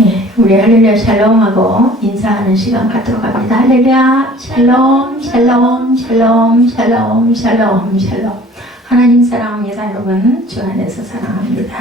예, 우리 할렐루야 샬롬하고 인사하는 시간 갖도록 합니다. 할렐루야 샬롬 샬롬 샬롬 샬롬 샬롬 샬롬. 하나님 사랑합니다. 여러분 주 안에서 사랑합니다.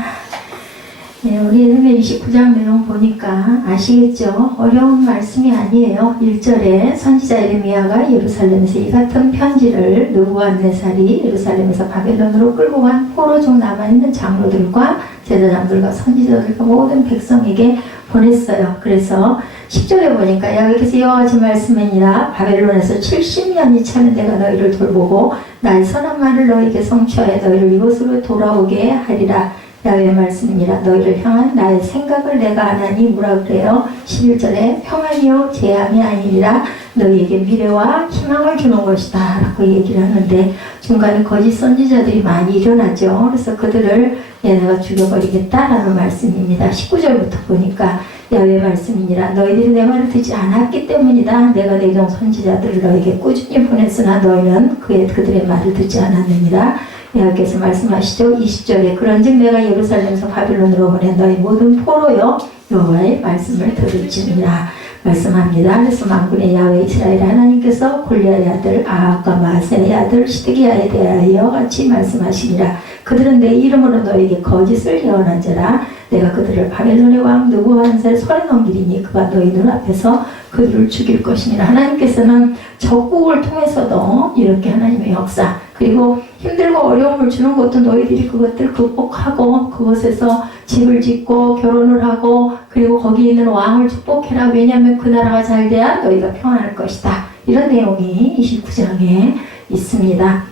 예, 우리 에베 29장 내용 보니까 아시겠죠? 어려운 말씀이 아니에요. 1절에 선지자 예레미야가 예루살렘에서 이 같은 편지를 느부갓네살이 예루살렘에서 바벨론으로 끌고 간 포로 중 남아있는 장로들과 제사장들과 선지자들과 모든 백성에게 보냈어요. 그래서 10절에 보니까 여기서 이와 같이 말씀하니라 바벨론에서 70년이 차는 내가 너희를 돌보고 나의 선한 말을 너희에게 성취하여 너희를 이곳으로 돌아오게 하리라. 야훼의 말씀이니라. 너희를 향한 나의 생각을 내가 아나니 뭐라 그래요? 11절에 평안이요 재앙이 아니니라. 너희에게 미래와 희망을 주는 것이다 라고 얘기를 하는데 중간에 거짓 선지자들이 많이 일어나죠. 그래서 그들을 내가 죽여버리겠다라는 말씀입니다. 19절부터 보니까 야훼의 말씀이니라. 너희들이 내 말을 듣지 않았기 때문이다. 내가 내 종 선지자들을 너희에게 꾸준히 보냈으나 너희는 그들의 말을 듣지 않았느니라. 여호와께서 말씀하시죠. 20절에 그런즉 내가 예루살렘에서 바빌론으로 보낸 너희 모든 포로여 여호와의 말씀을 들을지니라 말씀합니다. 그래서 만군의 야훼 이스라엘 하나님께서 골리앗의 아들 아합과 마아세의 아들 시드기야에 대하여 같이 말씀하시니라. 그들은 내 이름으로 너에게 거짓을 예언한 자라. 내가 그들을 바벨론의 왕 느부갓네살의 손에 넘기리니 그가 너희 눈앞에서 그들을 죽일 것이니라. 하나님께서는 적국을 통해서도 이렇게 하나님의 역사 그리고 힘들고 어려움을 주는 것도 너희들이 그것들 극복하고 그곳에서 집을 짓고 결혼을 하고 그리고 거기 있는 왕을 축복해라. 왜냐하면 그 나라가 잘 돼야 너희가 평안할 것이다. 이런 내용이 29장에 있습니다.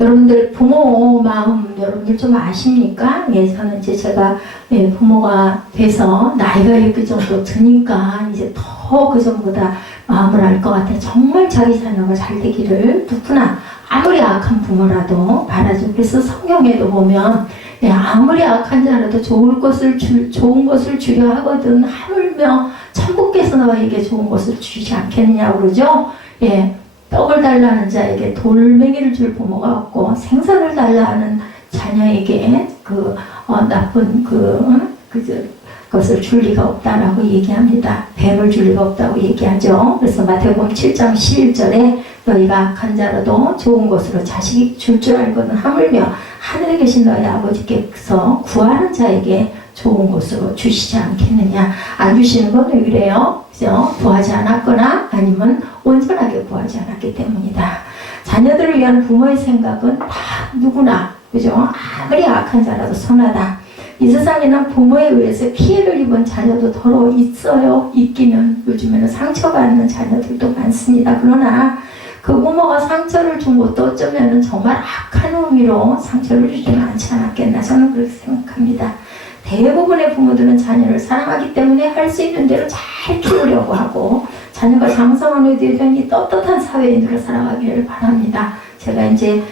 여러분들 부모 마음 여러분들 좀 아십니까? 예, 저는 이제 제가 부모가 돼서 나이가 이렇게 정도 드니까 이제 더 그 전보다 마음을 알 것 같아요. 정말 자기 자녀가 잘 되기를 누구나 아무리 악한 부모라도 바라죠. 그래서 성경에도 보면 아무리 악한 자라도 좋은 것을 주려 하거든 하물며 천국께서 너에게 좋은 것을 주지 않겠느냐고 그러죠. 예. 떡을 달라 하는 자에게 돌멩이를 줄 부모가 없고 생선을 달라 하는 자녀에게 나쁜 것을 줄 리가 없다라고 얘기합니다. 뱀을 줄 리가 없다고 얘기하죠. 그래서 마태복음 7장 11절에 너희가 악한 자라도 좋은 것으로 자식이 줄 알거든 하물며 하늘에 계신 너희 아버지께서 구하는 자에게 좋은 것으로 주시지 않겠느냐. 안 주시는 건 왜 그래요? 그죠? 구하지 않았거나 아니면 온전하게 구하지 않았기 때문이다. 자녀들을 위한 부모의 생각은 다 누구나 그죠? 아무리 악한 자라도 선하다. 이 세상에는 부모에 의해서 피해를 입은 자녀도 더러 있어요. 있기는 요즘에는 상처받는 자녀들도 많습니다. 그러나 그 부모가 상처를 준 것도 어쩌면 정말 악한 의미로 상처를 주지는 않지 않았겠나 저는 그렇게 생각합니다. 대부분의 부모들은 자녀를 사랑하기 때문에 할 수 있는 대로 잘 키우려고 하고 자녀가 장성한 후에 떳떳한 사회인으로 살아가기를 바랍니다. 제가 이제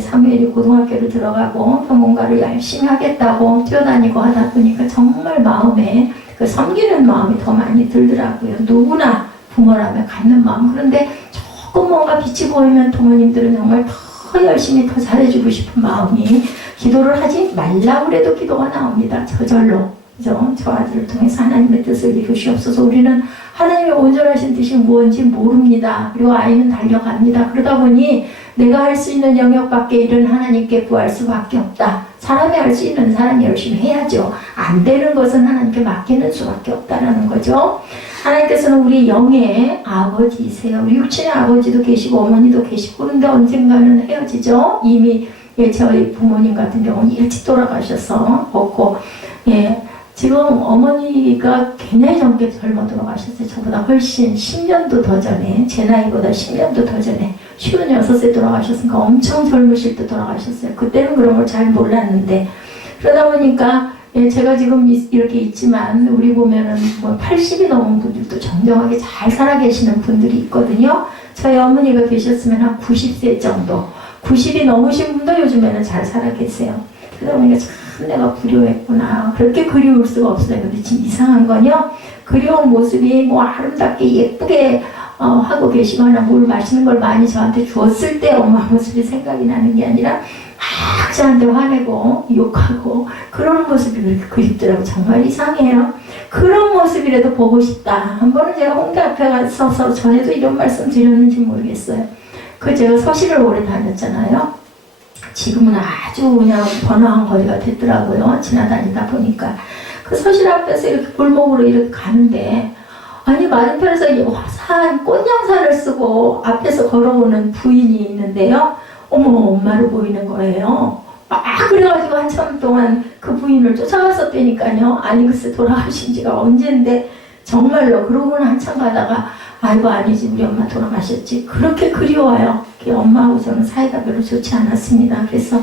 사무엘이 고등학교를 들어가고 뭔가를 열심히 하겠다고 뛰어다니고 하다 보니까 정말 마음에 그 섬기는 마음이 더 많이 들더라고요. 누구나 부모라면 갖는 마음. 그런데 조금 뭔가 빛이 보이면 부모님들은 정말 더 열심히 더 잘해주고 싶은 마음이 기도를 하지 말라고 해도 기도가 나옵니다. 저절로. 그죠? 저 아들을 통해서 하나님의 뜻을 이루시옵소서. 우리는 하나님의 온전하신 뜻이 무엇인지 모릅니다. 그리고 아이는 달려갑니다. 그러다 보니 내가 할 수 있는 영역밖에 일은 하나님께 구할 수밖에 없다. 사람이 할 수 있는 사람이 열심히 해야죠. 안 되는 것은 하나님께 맡기는 수밖에 없다라는 거죠. 하나님께서는 우리 영의 아버지이세요. 우리 육신의 아버지도 계시고 어머니도 계시고 그런데 언젠가는 헤어지죠. 이미 저희 부모님 같은 경우는 일찍 돌아가셔서 없고 지금 어머니가 굉장히 젊게 돌아가셨어요. 저보다 훨씬 10년도 더 전에 제 나이보다 10년도 더 전에 56세 돌아가셨으니까 엄청 젊으실 때 돌아가셨어요. 그때는 그런 걸 잘 몰랐는데 그러다 보니까 제가 지금 이렇게 있지만 우리 보면은 80이 넘은 분들도 정정하게 잘 살아계시는 분들이 있거든요. 저희 어머니가 계셨으면 한 90세 정도 90이 넘으신 분도 요즘에는 잘 살아계세요. 그러다 보니까 참 내가 불효했구나. 그렇게 그리울 수가 없어요. 근데 지금 이상한 건요. 그리운 모습이 아름답게 예쁘게 하고 계시거나 뭘 맛있는 걸 많이 저한테 주었을 때 엄마 모습이 생각이 나는 게 아니라 막 저한테 화내고 욕하고 그러는 모습이 그렇게 그립더라고. 정말 이상해요. 그런 모습이라도 보고 싶다. 한 번은 제가 홍대 앞에 가서 전에도 이런 말씀 드렸는지 모르겠어요. 그 제가 서실을 오래 다녔잖아요. 지금은 아주 그냥 번화한 거리가 됐더라고요. 지나다니다 보니까. 그 서실 앞에서 이렇게 골목으로 이렇게 가는데, 아니, 맞은편에서 이 화사한 꽃양산을 쓰고 앞에서 걸어오는 부인이 있는데요. 어머, 엄마로 보이는 거예요. 그래가지고 한참 동안 그 부인을 쫓아갔었다니까요. 아니, 글쎄 돌아가신 지가 언젠데, 정말로. 그러고는 한참 가다가, 아이고, 아니지, 우리 엄마 돌아가셨지. 그렇게 그리워요. 엄마하고 저는 사이가 별로 좋지 않았습니다. 그래서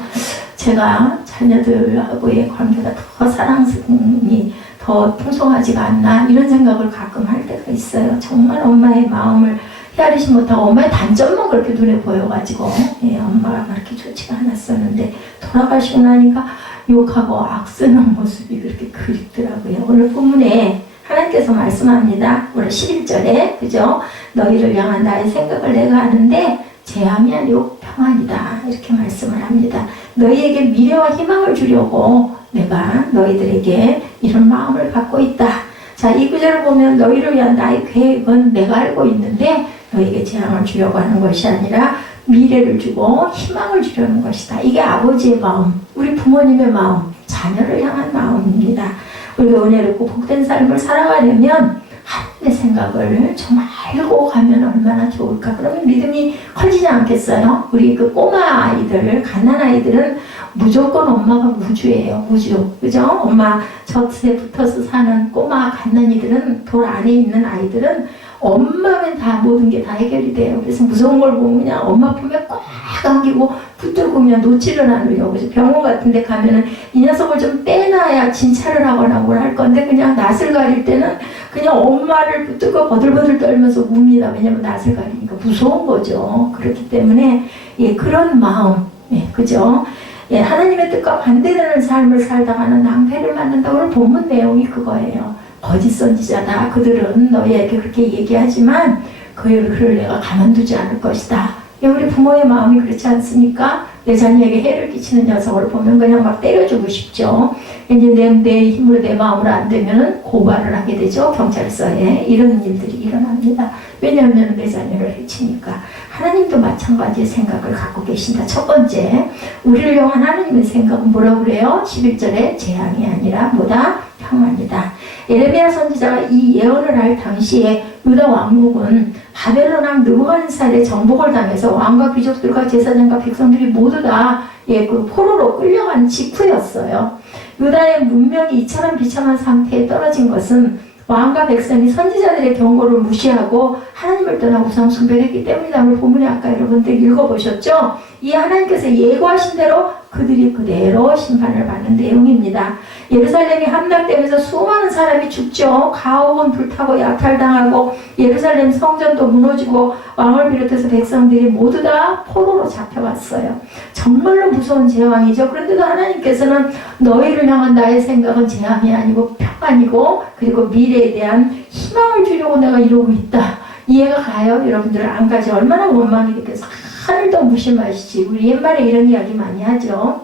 제가 자녀들하고의 관계가 더 사랑이 더 풍성하지가 않나, 이런 생각을 가끔 할 때가 있어요. 정말 엄마의 마음을 헤아리지 못하고 엄마의 단점만 그렇게 눈에 보여가지고, 예, 엄마가 그렇게 좋지가 않았었는데 돌아가시고 나니까 욕하고 악쓰는 모습이 그렇게 그립더라고요. 오늘 본문에 하나님께서 말씀합니다. 오늘 11절에, 그죠? 너희를 향한 나의 생각을 내가 아는데 재앙이 아니고 평안이다, 이렇게 말씀을 합니다. 너희에게 미래와 희망을 주려고 내가 너희들에게 이런 마음을 갖고 있다. 자, 이 구절을 보면 너희를 위한 나의 계획은 내가 알고 있는데 너희에게 재앙을 주려고 하는 것이 아니라 미래를 주고 희망을 주려는 것이다. 이게 아버지의 마음, 우리 부모님의 마음, 자녀를 향한 마음입니다. 우리가 은혜롭고 복된 삶을 살아가려면 하나님의 생각을 좀 알고 가면 얼마나 좋을까. 그러면 믿음이 커지지 않겠어요? 우리 그 꼬마 아이들, 갓난 아이들은 무조건 엄마가 무주예요. 무주. 그죠? 엄마 젖에 붙어서 사는 꼬마 갓난이들은, 돌 안에 있는 아이들은 엄마면 다 모든 게 다 해결이 돼요. 그래서 무서운 걸 보면 그냥 엄마 품에 꽉 안기고 붙들고 그냥 놓지를 않으려고. 그래서 병원 같은 데 가면은 이 녀석을 좀 빼놔야 진찰을 하거나 뭘 할 건데, 그냥 낯을 가릴 때는 그냥 엄마를 붙들고 버들버들 떨면서 웁니다. 왜냐면 낯을 가리니까 무서운 거죠. 그렇기 때문에, 예, 그런 마음, 예, 그죠? 예, 하나님의 뜻과 반대되는 삶을 살다가는 낭패를 맞는다. 오늘 본문 내용이 그거예요. 거짓 선지자다. 그들은 너희에게 그렇게 얘기하지만 그를 내가 가만두지 않을 것이다. 우리 부모의 마음이 그렇지 않습니까? 내 자녀에게 해를 끼치는 녀석을 보면 그냥 막 때려주고 싶죠. 이제 내 힘으로, 내 마음으로 안 되면 고발을 하게 되죠. 경찰서에. 이런 일들이 일어납니다. 왜냐하면 내 자녀를 해치니까. 하나님도 마찬가지의 생각을 갖고 계신다. 첫 번째, 우리를 향한 하나님의 생각은 뭐라고 그래요? 11절에 재앙이 아니라 뭐다? 평안이다. 예레미야 선지자가 이 예언을 할 당시에 유다 왕국은 바벨론 왕 느부갓네살의 정복을 당해서 왕과 귀족들과 제사장과 백성들이 모두 다, 예, 그 포로로 끌려간 직후였어요. 유다의 문명이 이처럼 비참한 상태에 떨어진 것은 왕과 백성이 선지자들의 경고를 무시하고 하나님을 떠나 우상 숭배했기 때문이다. 오늘 본문에 아까 여러분들 읽어보셨죠? 이 하나님께서 예고하신 대로 그들이 그대로 심판을 받는 내용입니다. 예루살렘이 함락되면서 수많은 사람이 죽죠. 가옥은 불타고 약탈당하고 예루살렘 성전도 무너지고 왕을 비롯해서 백성들이 모두 다 포로로 잡혀갔어요. 정말로 무서운 재앙이죠. 그런데도 하나님께서는 너희를 향한 나의 생각은 재앙이 아니고 평안이고, 그리고 미래에 대한 희망을 주려고 내가 이러고 있다. 이해가 가요? 여러분들 안 가지? 얼마나 원망이 됐겠어. 하늘도 무심하시지. 우리 옛말에 이런 이야기 많이 하죠.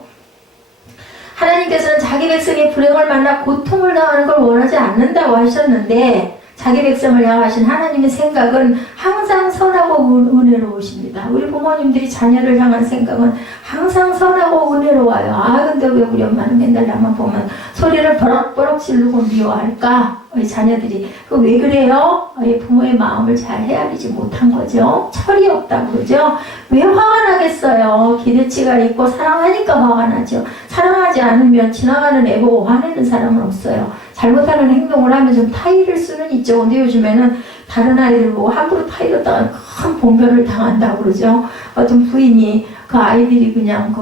하나님께서는 자기 백성의 불행을 만나 고통을 당하는 걸 원하지 않는다고 하셨는데, 자기 백성을 향하신 하나님의 생각은 항상 선하고 은혜로우십니다. 우리 부모님들이 자녀를 향한 생각은 항상 선하고 은혜로워요. 아, 근데 왜 우리 엄마는 맨날 나만 보면 소리를 버럭버럭 지르고 미워할까? 우리 자녀들이 왜 그래요? 부모의 마음을 잘 헤아리지 못한 거죠. 철이 없다고 그러죠. 왜 화가 나겠어요? 기대치가 있고 사랑하니까 화가 나죠. 사랑하지 않으면 지나가는 애 보고 화내는 사람은 없어요. 잘못하는 행동을 하면 좀 타이를 수는 있죠. 근데 요즘에는 다른 아이들 보고 함부로 타이렸다가 큰 봉변을 당한다고 그러죠. 어떤 부인이 그 아이들이 그냥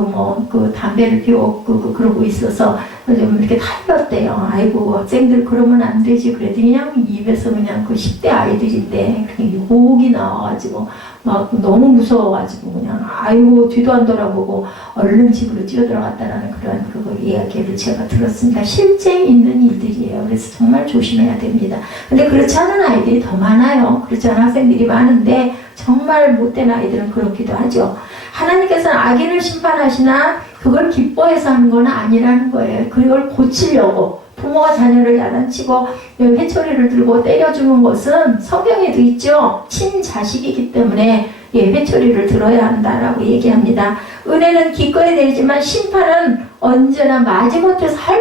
그 담배를 피우고 그러고 있어서 좀 이렇게 타이렸대요. 아이고, 학생들 그러면 안 되지. 그랬더니 그냥 입에서 그냥 그 10대 아이들인데 그냥 욕이 나와가지고 막 너무 무서워가지고 그냥 아이고 뒤도 안 돌아보고 얼른 집으로 뛰어들어갔다라는 그런 그거 이야기를 제가 들었습니다. 실제 있는 일들이에요. 그래서 정말 조심해야 됩니다. 근데 그렇지 않은 아이들이 더 많아요. 그렇지 않은 학생들이 많은데 정말 못된 아이들은 그렇기도 하죠. 하나님께서는 악인을 심판하시나 그걸 기뻐해서 하는 건 아니라는 거예요. 그걸 고치려고, 부모가 자녀를 야단치고 회초리를 들고 때려주는 것은 성경에도 있죠. 친자식이기 때문에 회초리를 들어야 한다라고 얘기합니다. 은혜는 기꺼이 내리지만 심판은 언제나 마지못해서 할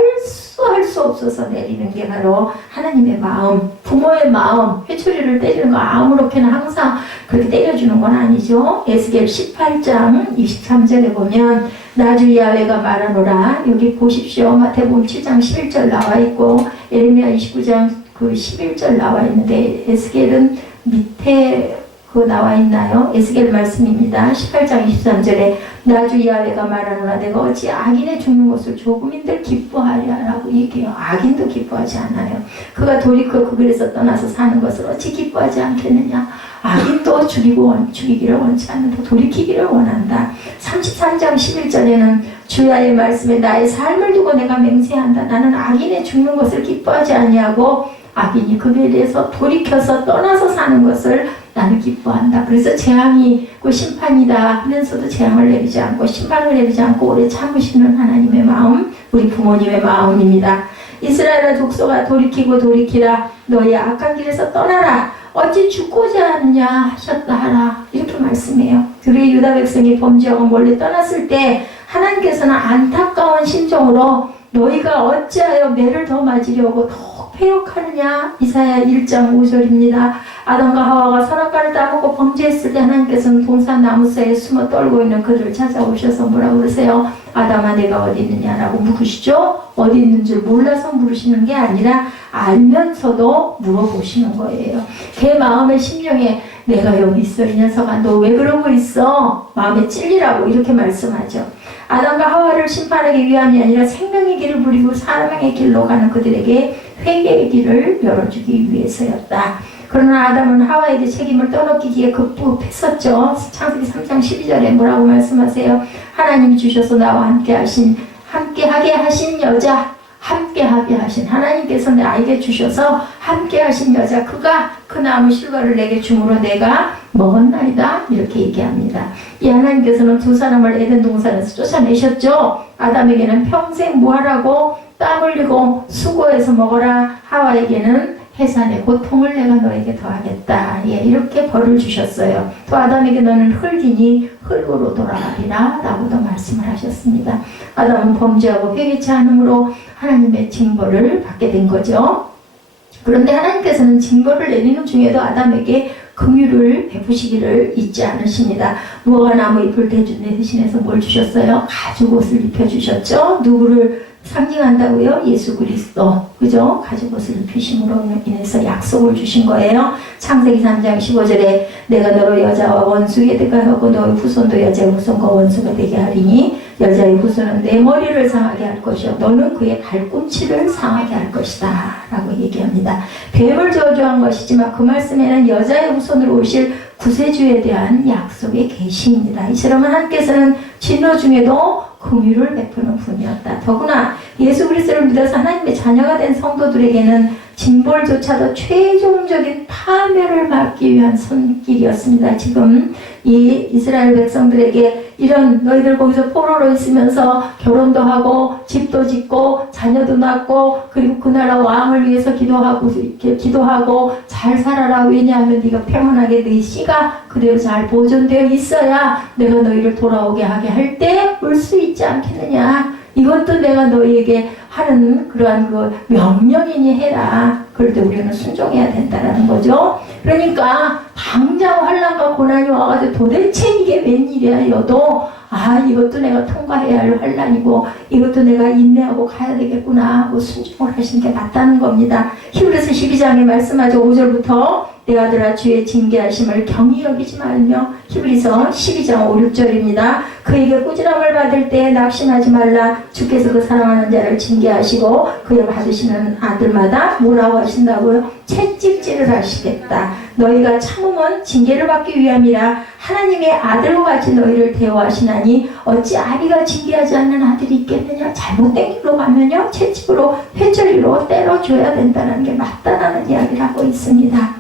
수 없어서 내리는 게 바로 하나님의 마음, 부모의 마음. 회초리를 때리는 거 아무렇게나 항상 그렇게 때려주는 건 아니죠. 에스겔 18장 23절에 보면 나주 야훼가 말하노라. 여기 보십시오. 마태복음 7장 11절 나와 있고 예레미야 29장 그 11절 나와 있는데 에스겔은 밑에 나와 있나요? 에스겔 말씀입니다. 18장 23절에 나주 야훼가 말하노라. 내가 어찌 악인의 죽는 것을 조금인들 기뻐하랴라고 얘기해요. 악인도 기뻐하지 않아요. 그가 돌이켜 그 길에서 떠나서 사는 것을 어찌 기뻐하지 않겠느냐. 악인도 죽이기를 원치 않는다. 돌이키기를 원한다. 33장 11절에는 주야의 말씀에 나의 삶을 두고 내가 맹세한다. 나는 악인의 죽는 것을 기뻐하지 아니하고 악인이 그 길에서 돌이켜서 떠나서 사는 것을 나는 기뻐한다. 그래서 재앙이 그 심판이다 하면서도 재앙을 내리지 않고 심판을 내리지 않고 오래 참으시는 하나님의 마음, 우리 부모님의 마음입니다. 이스라엘의 족속아 돌이키고 돌이키라. 너희 악한 길에서 떠나라. 어찌 죽고자 하느냐 하셨다 하라. 이렇게 말씀해요. 그리고 유다 백성이 범죄하고 멀리 떠났을 때 하나님께서는 안타까운 심정으로 너희가 어찌하여 매를 더 맞으려고 더욱 패역하느냐. 이사야 1장 5절입니다. 아담과 하와가 선악과를 따먹고 범죄했을 때 하나님께서는 동산 나무 사이에 숨어 떨고 있는 그들을 찾아오셔서 뭐라고 그러세요? 아담아 내가 어디 있느냐라고 물으시죠. 어디 있는 줄 몰라서 물으시는 게 아니라 알면서도 물어보시는 거예요. 걔 마음의 심령에 내가 여기 있어 이 녀석아 너 왜 그러고 있어? 마음에 찔리라고 이렇게 말씀하죠. 아담과 하와를 심판하기 위함이 아니라 생명의 길을 부리고 사망의 길로 가는 그들에게 회개의 길을 열어주기 위해서였다. 그러나 아담은 하와에게 책임을 떠넘기기에 급급했었죠. 창세기 3장 12절에 뭐라고 말씀하세요? 하나님이 주셔서 나와 함께하게 하신 여자, 함께하게 하신 하나님께서 나에게 주셔서 함께하신 여자, 그가 그 나무 실과를 내게 주므로 내가 먹었나이다. 이렇게 얘기합니다. 이 하나님께서는 두 사람을 에덴 동산에서 쫓아내셨죠. 아담에게는 평생 뭐하라고 땀 흘리고 수고해서 먹어라. 하와에게는 해산의 고통을 내가 너에게 더하겠다. 이렇게 벌을 주셨어요. 또 아담에게 너는 흙이니 흙으로 돌아가리라 라고도 말씀을 하셨습니다. 아담은 범죄하고 회개치 않음으로 하나님의 징벌을 받게 된 거죠. 그런데 하나님께서는 징벌을 내리는 중에도 아담에게 긍휼을 베푸시기를 잊지 않으십니다. 무화과 나무 잎을 대신해서 뭘 주셨어요? 가죽옷을 입혀주셨죠. 누구를 상징한다고요? 예수 그리스도. 그죠? 가죽옷을 입히심으로 인해서 약속을 주신 거예요. 창세기 3장 15절에 내가 너로 여자와 원수가 되게 하고 너의 후손도 여자의 후손과 원수가 되게 하리니 여자의 후손은 내 머리를 상하게 할 것이요 너는 그의 발꿈치를 상하게 할 것이다 라고 얘기합니다. 뱀을 저주한 것이지만 그 말씀에는 여자의 후손으로 오실 구세주에 대한 약속의 계시입니다. 이처럼 하나님께서는 진노 중에도 긍휼을 베푸는 분이었다. 더구나 예수 그리스도를 믿어서 하나님의 자녀가 된 성도들에게는 징벌조차도 최종적인 파멸을 막기 위한 손길이었습니다. 지금 이 이스라엘 백성들에게 이런 너희들 거기서 포로로 있으면서 결혼도 하고 집도 짓고 자녀도 낳고 그리고 그 나라 왕을 위해서 기도하고 잘 살아라. 왜냐하면 네가 평안하게 네 씨가 그대로 잘 보존되어 있어야 내가 너희를 돌아오게 하게 할 때 올 수 있지 않겠느냐. 이것도 내가 너희에게 하는 그러한 그 명령이니 해라. 그럴 때 우리는 순종해야 된다는 거죠. 그러니까 당장 환난과 고난이 와가지고 도대체 이게 웬일이야 여도 이것도 내가 통과해야 할 환난이고 이것도 내가 인내하고 가야 되겠구나 하고 순종을 하시는 게 맞다는 겁니다. 히브리서 12장에 말씀하죠. 5절부터 내 아들아 주의 징계하심을 경히 여기지 말며 히브리서 12장 5, 6절입니다. 그에게 꾸지람을 받을 때 낙심하지 말라. 주께서 그 사랑하는 자를 징계하시고 그의 받으시는 아들마다 뭐라고 하신다고요? 채찍질을 하시겠다. 너희가 참음은 징계를 받기 위함이라 하나님의 아들과 같이 너희를 대우하시나니 어찌 아비가 징계하지 않는 아들이 있겠느냐. 잘못된 길로 가면요 채찍으로 회초리로 때려줘야 된다는 게 맞다라는 이야기를 하고 있습니다.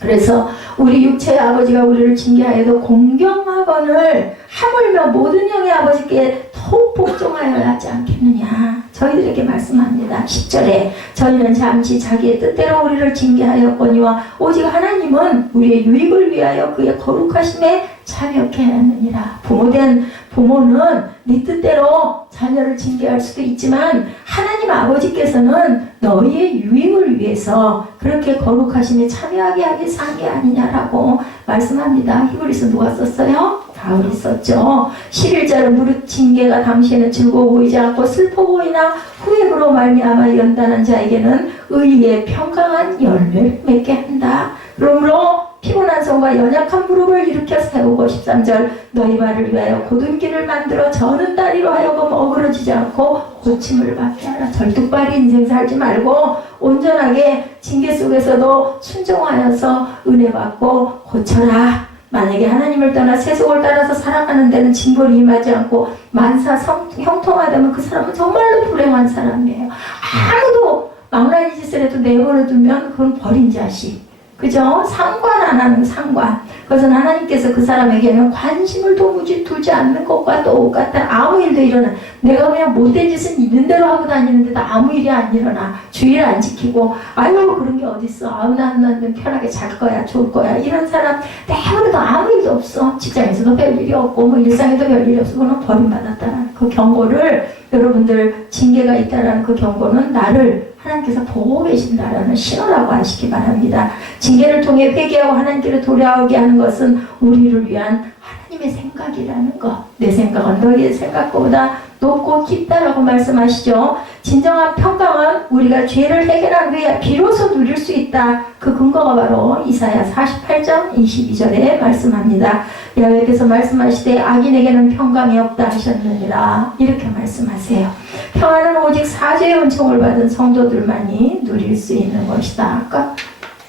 그래서 우리 육체의 아버지가 우리를 징계하여도 공경하거늘 하물며 모든 영의 아버지께 더욱 복종하여야 하지 않겠느냐. 저희들에게 말씀합니다. 10절에 저희는 잠시 자기의 뜻대로 우리를 징계하였거니와 오직 하나님은 우리의 유익을 위하여 그의 거룩하심에 참여케 하느니라. 부모된 부모는 네 뜻대로 자녀를 징계할 수도 있지만 하나님 아버지께서는 너희의 유익을 위해서 그렇게 거룩하심에 참여하게 하기 위해서 한 게 아니냐라고 말씀합니다. 히브리서 누가 썼어요? 바울이 썼죠. 11절은 무릇 징계가 당시에는 즐거워 보이지 않고 슬퍼 보이나 후액으로 말미암아 연단한 자에게는 의의 평강한 열매를 맺게 한다. 그러므로 피곤한 손과 연약한 무릎을 일으켜 세우고 13절 너희 발을 위하여 곧은 길을 만들어 저는 다리로 하여금 어그러지지 않고 고침을 받게 하라. 절뚝발이 인생 살지 말고 온전하게 징계 속에서도 순종하여서 은혜 받고 고쳐라. 만약에 하나님을 떠나 세속을 따라서 살아가는 데는 징벌이 임하지 않고 만사 형통하다면 그 사람은 정말로 불행한 사람이에요. 아무도 망나니 짓을 해도 내버려 두면 그건 버린 자식. 그죠? 상관 안 하는 상관. 그것은 하나님께서 그 사람에게는 관심을 도무지 두지 않는 것과 똑같다. 아무 일도 일어나. 내가 그냥 못된 짓은 있는 대로 하고 다니는데도 아무 일이 안 일어나. 주의를 안 지키고 아유 그런 게 어딨어. 아유 나는 편하게 잘 거야. 좋을 거야. 이런 사람 내버려도 아무 일도 없어. 직장에서도 별일이 없고 뭐 일상에도 별일이 없어. 그건 버림받았다는 그 경고를 여러분들 징계가 있다라는 그 경고는 나를 하나님께서 보고 계신다라는 신호라고 아시기 바랍니다. 징계를 통해 회개하고 하나님께로 돌아오게 하는 것은 우리를 위한 하나님의 생각이라는 것. 내 생각은 너희의 생각보다 높고 깊다라고 말씀하시죠. 진정한 평강은 우리가 죄를 해결한 후에 비로소 누릴 수 있다. 그 근거가 바로 이사야 48장 22절에 말씀합니다. 여호와께서 말씀하시되 악인에게는 평강이 없다 하셨느니라. 이렇게 말씀하세요. 평안은 오직 사죄의 은총을 받은 성도들만이 누릴 수 있는 것이다. 아까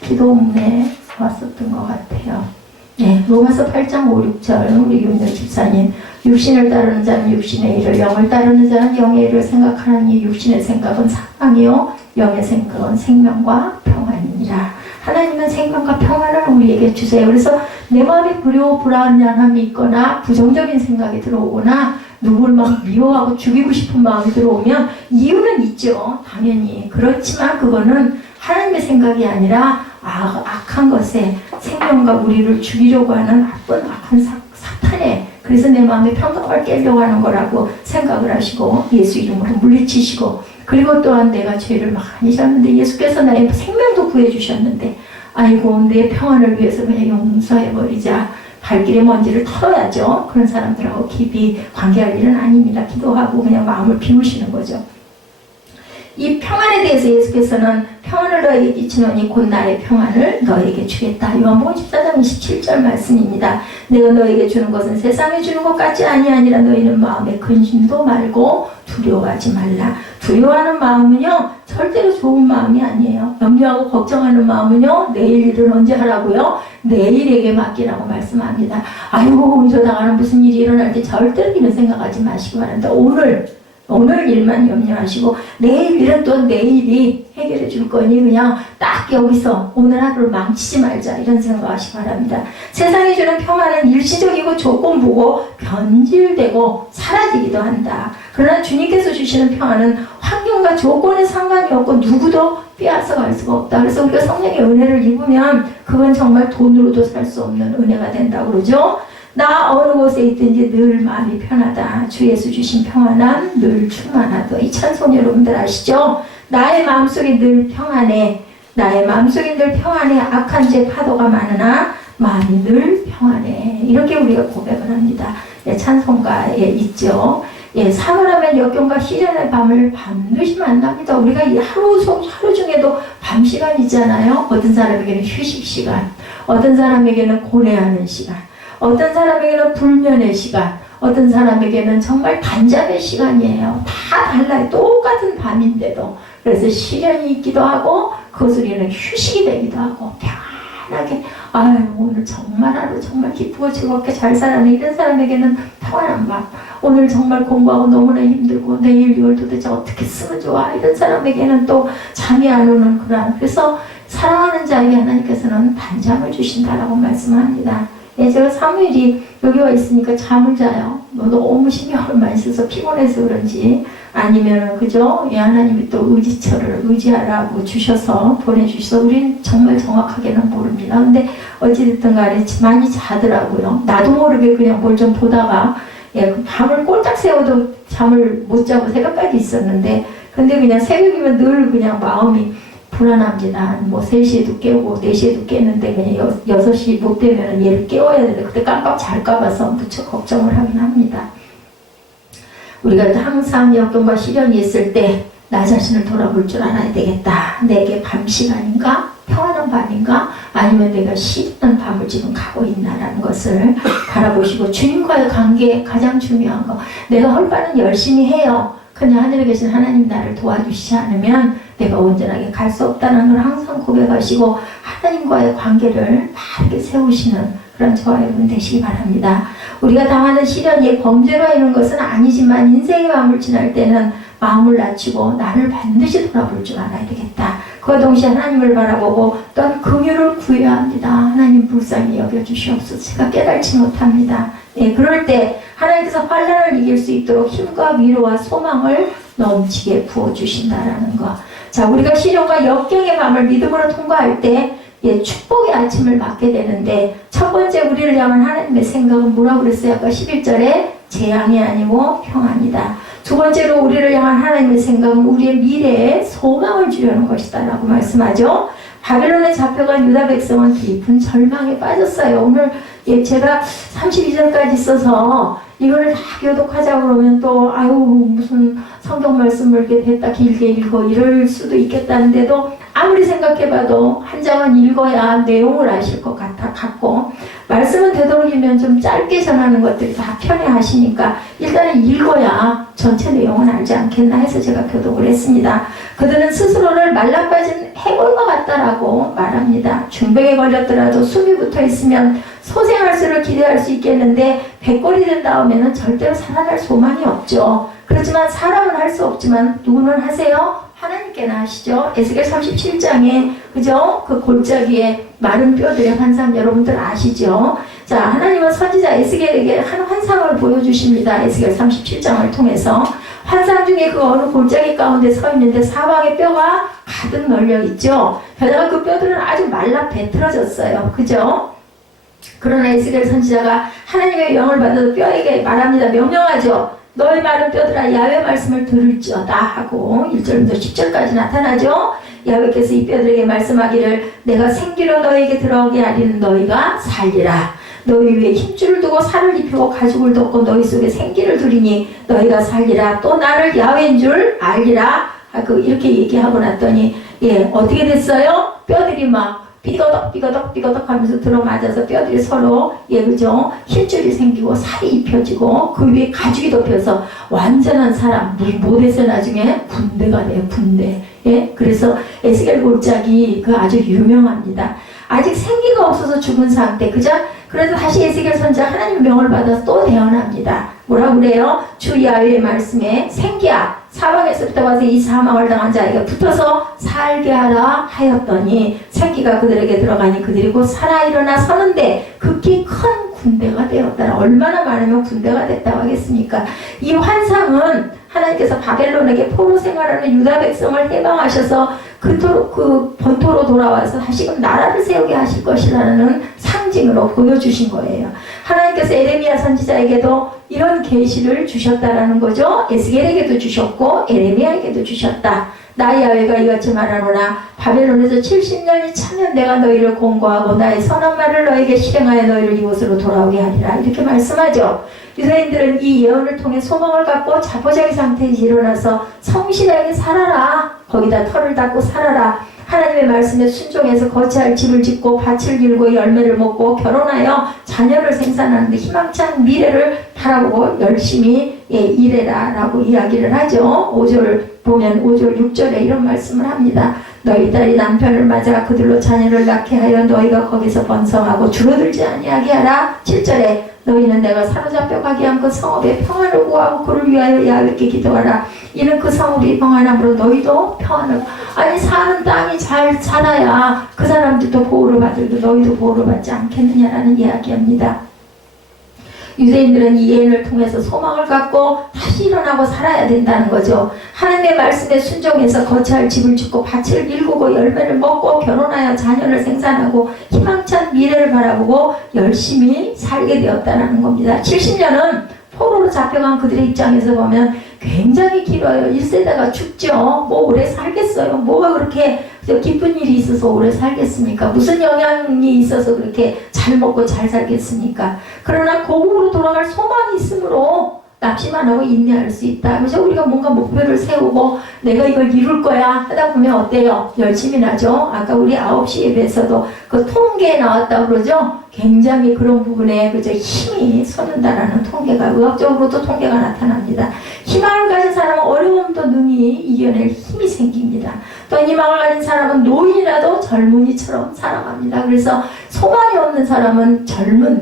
기도문에 왔었던 것 같아요. 네, 로마서 8장 5, 6절 우리 윤여 집사님 육신을 따르는 자는 육신의 일을 영을 따르는 자는 영의 일을 생각하느니 육신의 생각은 사망이요 영의 생각은 생명과 평안이니라. 하나님은 생명과 평안을 우리에게 주세요. 그래서 내 마음에 불안함이 있거나 부정적인 생각이 들어오거나 누구를 막 미워하고 죽이고 싶은 마음이 들어오면 이유는 있죠. 당연히. 그렇지만 그거는 하나님의 생각이 아니라 악한 것에 생명과 우리를 죽이려고 하는 나쁜 악한 사탄에 그래서 내 마음의 평강을 깨려고 하는 거라고 생각을 하시고 예수 이름으로 물리치시고 그리고 또한 내가 죄를 많이 졌는데 예수께서 나의 생명도 구해주셨는데 아이고 내 평안을 위해서 그냥 용서해버리자. 발길의 먼지를 털어야죠. 그런 사람들하고 깊이 관계할 일은 아닙니다. 기도하고 그냥 마음을 비우시는 거죠. 이 평안에 대해서 예수께서는 평안을 너에게 끼치노니 곧 나의 평안을 너에게 주겠다. 요한복음 14장 27절 말씀입니다. 내가 너에게 주는 것은 세상에 주는 것 같지 아니하니라. 너희는 마음에 근심도 말고 두려워하지 말라. 두려워하는 마음은요 절대로 좋은 마음이 아니에요. 염려하고 걱정하는 마음은요 내일 일을 언제 하라고요? 내일에게 맡기라고 말씀합니다. 아이고 저당하는 무슨 일이 일어날지 절대로 이런 생각하지 마시기 바랍니다. 오늘 일만 염려하시고 내일 일은 또 내일이 해결해 줄 거니 그냥 딱 여기서 오늘 하루를 망치지 말자 이런 생각하시기 바랍니다. 세상이 주는 평안은 일시적이고 조건보고 변질되고 사라지기도 한다. 그러나 주님께서 주시는 평안은 환경과 조건에 상관이 없고 누구도 빼앗아 갈 수가 없다. 그래서 우리가 성령의 은혜를 입으면 그건 정말 돈으로도 살 수 없는 은혜가 된다고 그러죠. 나 어느 곳에 있든지 늘 마음이 편하다. 주 예수 주신 평안함 늘 충만하다. 이 찬송 여러분들 아시죠? 나의 마음속에 늘 평안해. 나의 마음속에 늘 평안해. 악한 죄 파도가 많으나 마음이 늘 평안해. 이렇게 우리가 고백을 합니다. 예, 찬송가에 있죠. 예, 사모라면 역경과 시련의 밤을 반드시 만납니다. 우리가 하루 중에도 밤 시간 있잖아요. 어떤 사람에게는 휴식 시간, 어떤 사람에게는 고뇌하는 시간, 어떤 사람에게는 불면의 시간, 어떤 사람에게는 정말 단잠의 시간이에요. 다 달라요. 똑같은 밤인데도. 그래서 시련이 있기도 하고 그것을 우리는 휴식이 되기도 하고 편하게 아유 오늘 정말 하루 정말 기쁘고 즐겁게 잘 살아내. 이런 사람에게는 평안한 밤. 오늘 정말 공부하고 너무나 힘들고 내일 이걸 도대체 어떻게 쓰면 좋아. 이런 사람에게는 또 잠이 안 오는 그런. 그래서 사랑하는 자에게 하나님께서는 단잠을 주신다라고 말씀합니다. 예, 제가 사무엘이 여기 와 있으니까 잠을 자요. 너무 신경을 많이 써서 피곤해서 그런지 아니면 그죠? 예, 하나님이 또 의지처를 의지하라고 주셔서 보내주셔서 우린 정말 정확하게는 모릅니다. 근데 어찌됐든 간에 많이 자더라고요. 나도 모르게 그냥 뭘 좀 보다가 예, 밤을 꼴딱 새워도 잠을 못 자고 새벽까지 있었는데 근데 그냥 새벽이면 늘 그냥 마음이 불안합니다. 뭐 3시에도 깨고 4시에도 깼는데 그냥 6시 못 되면 얘를 깨워야 되는데 그때 깜빡 잘까 봐서 무척 걱정을 하긴 합니다. 우리가 항상 역경과 시련이 있을 때 나 자신을 돌아볼 줄 알아야 되겠다. 내게 밤 시간인가? 평안한 밤인가? 아니면 내가 시리는 밤을 지금 가고 있나라는 것을 바라보시고 주님과의 관계 가장 중요한 거. 내가 할 바는 열심히 해요. 그냥 하늘에 계신 하나님 나를 도와주시지 않으면 내가 온전하게 갈 수 없다는 걸 항상 고백하시고 하나님과의 관계를 바르게 세우시는 그런 저와 여러분 되시기 바랍니다. 우리가 당하는 시련이 범죄로 이런 것은 아니지만 인생의 마음을 지날 때는 마음을 낮추고 나를 반드시 돌아볼 줄 알아야 되겠다. 그와 동시에 하나님을 바라보고 또한 긍휼을 구해야 합니다. 하나님 불쌍히 여겨주시옵소서. 제가 깨달지 못합니다. 네, 그럴 때 하나님께서 환난을 이길 수 있도록 힘과 위로와 소망을 넘치게 부어주신다라는 것. 자, 우리가 시련과 역경의 밤을 믿음으로 통과할 때 예, 축복의 아침을 맞게 되는데 첫 번째 우리를 향한 하나님의 생각은 뭐라고 그랬어요? 아까 11절에 재앙이 아니고 평안이다. 두 번째로 우리를 향한 하나님의 생각은 우리의 미래에 소망을 주려는 것이다 라고 말씀하죠. 바벨론에 잡혀간 유다 백성은 깊은 절망에 빠졌어요. 오늘 예, 제가 32절까지 있어서 이거를 다 교독하자고 그러면 또 아유 무슨 성경 말씀을 이렇게 됐다 길게 읽어 이럴 수도 있겠다는데도 아무리 생각해봐도 한 장은 읽어야 내용을 아실 것 같고 말씀은 되도록이면 좀 짧게 전하는 것들이 다 편해하시니까 일단은 읽어야 전체 내용은 알지 않겠나 해서 제가 교독을 했습니다. 그들은 스스로를 말라빠진 해골과 같다라고 말합니다. 중병에 걸렸더라도 숨이 붙어있으면 소생할 수를 기대할 수 있겠는데 백골이 된 다음에는 절대로 살아날 소망이 없죠. 그렇지만 사람은 할 수 없지만 누구는 하세요? 하나님께나 하시죠. 에스겔 37장에 그죠? 그 골짜기에 마른 뼈들의 환상 여러분들 아시죠? 자, 하나님은 선지자 에스겔에게 한 환상을 보여주십니다. 에스겔 37장을 통해서 환상 중에 그 어느 골짜기 가운데 서 있는데 사방에 뼈가 가득 널려 있죠. 게다가 그 뼈들은 아주 말라 배틀어졌어요. 그죠? 그러나 에스겔 선지자가 하나님의 영을 받아서 뼈에게 말합니다. 명령하죠. 너의 마른 뼈들아 야훼 말씀을 들을지어다 하고 1절부터 10절까지 나타나죠. 야훼께서 이 뼈들에게 말씀하기를 내가 생기로 너에게 들어오게 하리는 너희가 살리라. 너희 위에 힘줄을 두고 살을 입히고 가죽을 덮고 너희 속에 생기를 두리니 너희가 살리라. 또 나를 야훼인 줄 알리라 하고 이렇게 얘기하고 났더니 예 어떻게 됐어요? 뼈들이 막 삐거덕 하면서 들어맞아서 뼈들이 서로 예 그죠 힘줄이 생기고 살이 입혀지고 그 위에 가죽이 덮여서 완전한 사람 뭐 됐어요? 나중에 군대가 돼요. 군대. 예 그래서 에스겔 골짜기 그 아주 유명합니다. 아직 생기가 없어서 죽은 상태 그죠? 그래서 다시 에스겔 선지자 하나님 명을 받아서 또 태어납니다. 뭐라고 그래요? 주 야훼의 말씀에 생기야 사방에서부터 와서 이 사망을 당한 자에게 붙어서 살게 하라 하였더니 새끼가 그들에게 들어가니 그들이 곧 살아 일어나 서는데 극히 큰 군대가 되었더라. 얼마나 많으면 군대가 됐다고 하겠습니까? 이 환상은 하나님께서 바벨론에게 포로 생활하는 유다 백성을 해방하셔서 그 본토로 돌아와서 다시금 나라를 세우게 하실 것이라는 상징으로 보여주신 거예요. 하나님께서 에레미야 선지자에게도 이런 계시를 주셨다라는 거죠. 에스겔에게도 주셨고 에레미야에게도 주셨다. 나 야훼가 이같이 말하노라. 바벨론에서 70년이 차면 내가 너희를 공고하고 나의 선한 말을 너에게 실행하여 너희를 이곳으로 돌아오게 하리라. 이렇게 말씀하죠. 유대인들은 이 예언을 통해 소망을 갖고 자포자기 상태에서 일어나서 성실하게 살아라. 거기다 털을 닦고 살아라. 하나님의 말씀에 순종해서 거처할 집을 짓고 밭을 길고 열매를 먹고 결혼하여 자녀를 생산하는데 희망찬 미래를 바라보고 열심히 일해라 라고 이야기를 하죠. 5절 보면 5절 6절에 이런 말씀을 합니다. 너희 딸이 남편을 맞아 그들로 자녀를 낳게 하여 너희가 거기서 번성하고 줄어들지 아니하게 하라. 7절에 너희는 내가 사로잡혀 가게 한 그 성읍에 평안을 구하고 그를 위하여 야훼께 기도하라. 이는 그 성읍이 평안함으로 너희도 평안을 아니 사는 땅이 잘 살아야 그 사람들도 보호를 받을고 너희도 보호를 받지 않겠느냐라는 이야기입니다. 유대인들은 이 예언을 통해서 소망을 갖고 다시 일어나고 살아야 된다는 거죠. 하나님의 말씀에 순종해서 거처할 집을 짓고 밭을 일구고 열매를 먹고 결혼하여 자녀를 생산하고 희망찬 미래를 바라보고 열심히 살게 되었다는 겁니다. 70년은 포로로 잡혀간 그들의 입장에서 보면 굉장히 길어요. 1세대가 죽죠. 뭐 오래 살겠어요. 뭐가 그렇게 기쁜 일이 있어서 오래 살겠습니까? 무슨 영향이 있어서 그렇게 잘 먹고 잘 살겠습니까? 그러나 고국으로 돌아갈 소망이 있으므로 납치만 하고 인내할 수 있다. 그래서 우리가 뭔가 목표를 세우고 내가 이걸 이룰 거야 하다 보면 어때요? 열심히 나죠? 아까 우리 9시 예배에서도 그 통계에 나왔다고 그러죠? 굉장히 그런 부분에 그저 힘이 솟는다라는 통계가 의학적으로도 통계가 나타납니다. 희망을 가진 사람은 어려움도 능히 이겨낼 힘이 생깁니다. 또 희망을 가진 사람은 노인이라도 젊은이처럼 살아갑니다. 그래서 소망이 없는 사람은